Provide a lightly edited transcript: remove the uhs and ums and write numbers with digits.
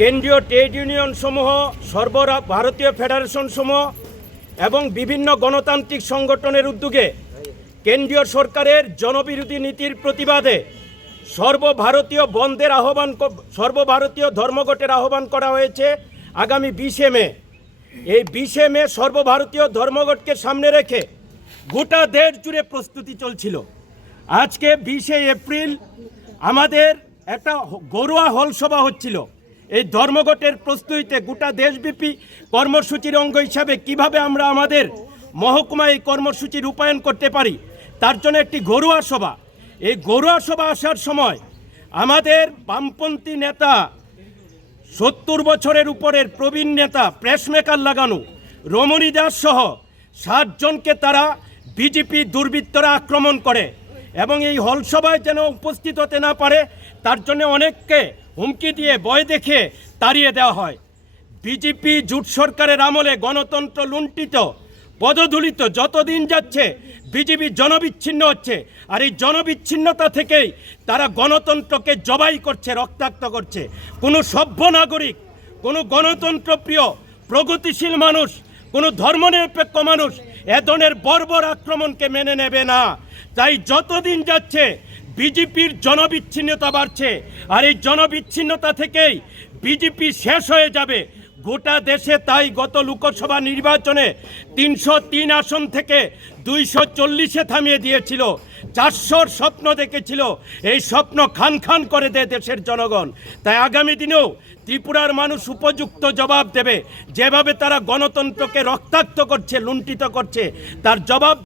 কেন্দ্রীয় trade union সমূহ, সর্বভারতীয় ফেডারেশন সমূহ এবং বিভিন্ন গণতান্ত্রিক সংগঠনের উদ্যোগে কেন্দ্রীয় সরকারের জনবিরোধী নীতির প্রতিবাদে সর্বভারতীয় ধর্মঘটের আহ্বান করা হয়েছে আগামী 20 মে। এই 20 মে সর্বভারতীয় ধর্মঘটকে সামনে রেখে গোটা দেশ জুড়ে প্রস্তুতি চলছিল। আজকে 20 এপ্রিল আমাদের একটা গড়ুয়া হলসভা হচ্ছিল। এই ধর্মঘটের প্রস্তুতিতে গোটা দেশব্যাপী কর্মসূচির অঙ্গ হিসাবে কিভাবে আমরা আমাদের মহকুমায় এই কর্মসূচি রূপায়ণ করতে পারি তার জন্য একটি ঘরোয়া সভা। এই ঘরোয়া সভা আসার সময় আমাদের বামপন্থী নেতা, 70 বছরের উপরের প্রবীণ নেতা, প্রেসমেকার লাগানো রমণী দাস সহ 7 জনকে তারা বিজেপি দুর্বৃত্তরা আক্রমণ করে এবং এই হলসভায় যেন উপস্থিত হতে না পারে তার জন্য অনেককে হুমকি দিয়ে ভয় দেখে তাড়িয়ে দেওয়া হয়। বিজেপি জোট সরকারের আমলে গণতন্ত্র লুণ্ঠিত, পদধূলিত, যতদিন যাচ্ছে বিজেপি জনবিচ্ছিন্ন হচ্ছে। আর এই জনবিচ্ছিন্নতা থেকেই তারা গণতন্ত্রকে জবাই করছে, রক্তাক্ত করছে। কোনো সভ্য নাগরিক, কোনো গণতন্ত্রপ্রিয় প্রগতিশীল মানুষ, কোনো ধর্মনিরপেক্ষ মানুষ এ ধরনের বর্বর আক্রমণকে মেনে নেবে না। তাই যতদিন যাচ্ছে বিজেপির জনবিচ্ছিন্নতা বাড়ছে, আর এই জনবিচ্ছিন্নতা থেকেই বিজেপি শেষ হয়ে যাবে গোটা দেশে। তাই গত লোকসভা নির্বাচনে 303 আসন থেকে 240-এ থামিয়ে দিয়েছিল। 400-র স্বপ্ন দেখেছিল, এই স্বপ্ন খান খান করে দেয় দেশের জনগণ। তাই আগামী দিনেও ত্রিপুরার মানুষ উপযুক্ত জবাব দেবে। যেভাবে তারা গণতন্ত্রকে রক্তাক্ত করছে, লুণ্ঠিত করছে, তার জবাব